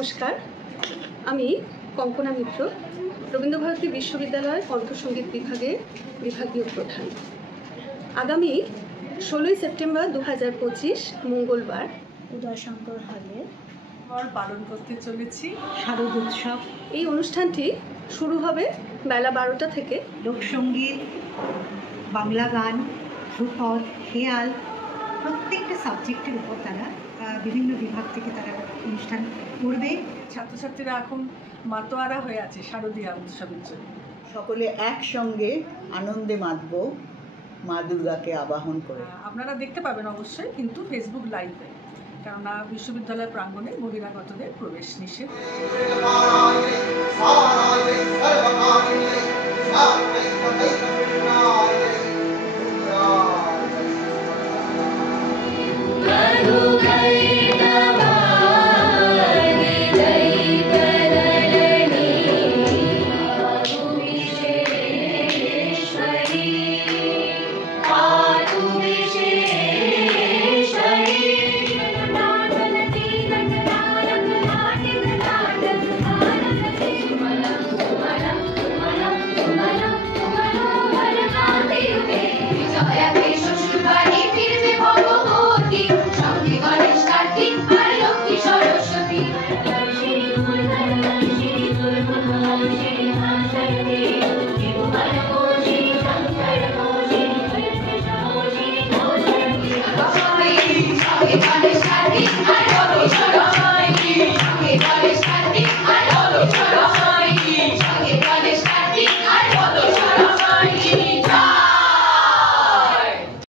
নমস্কার, আমি কঙ্কনা মিত্র, রবীন্দ্রভারতী বিশ্ববিদ্যালয়ের কণ্ঠসঙ্গীত বিভাগের বিভাগীয় প্রধান। আগামী 16ই সেপ্টেম্বর 2025 মঙ্গলবার উদয়শঙ্কর হলে পালন করতে চলেছি শারদ উৎসব। এই অনুষ্ঠানটি শুরু হবে বেলা 12টা থেকে। লোকসঙ্গীত, বাংলা গান, ধ্রুপদ, খেয়াল প্রত্যেকটা সাবজেক্টের উপর তারা বিভিন্ন বিভাগ থেকে তারা অনুষ্ঠান করবে। ছাত্রছাত্রীরা এখন মাতোয়ারা হয়ে আছে শারদীয়া উৎসবের জন্য। সকলে একসঙ্গে আনন্দে মাতব মা দুর্গাকে আবাহন করে। আপনারা দেখতে পাবেন অবশ্যই, কিন্তু ফেসবুক লাইভে, কেননা বিশ্ববিদ্যালয়ের প্রাঙ্গণে বহিরাগতদের প্রবেশ নিষেধ।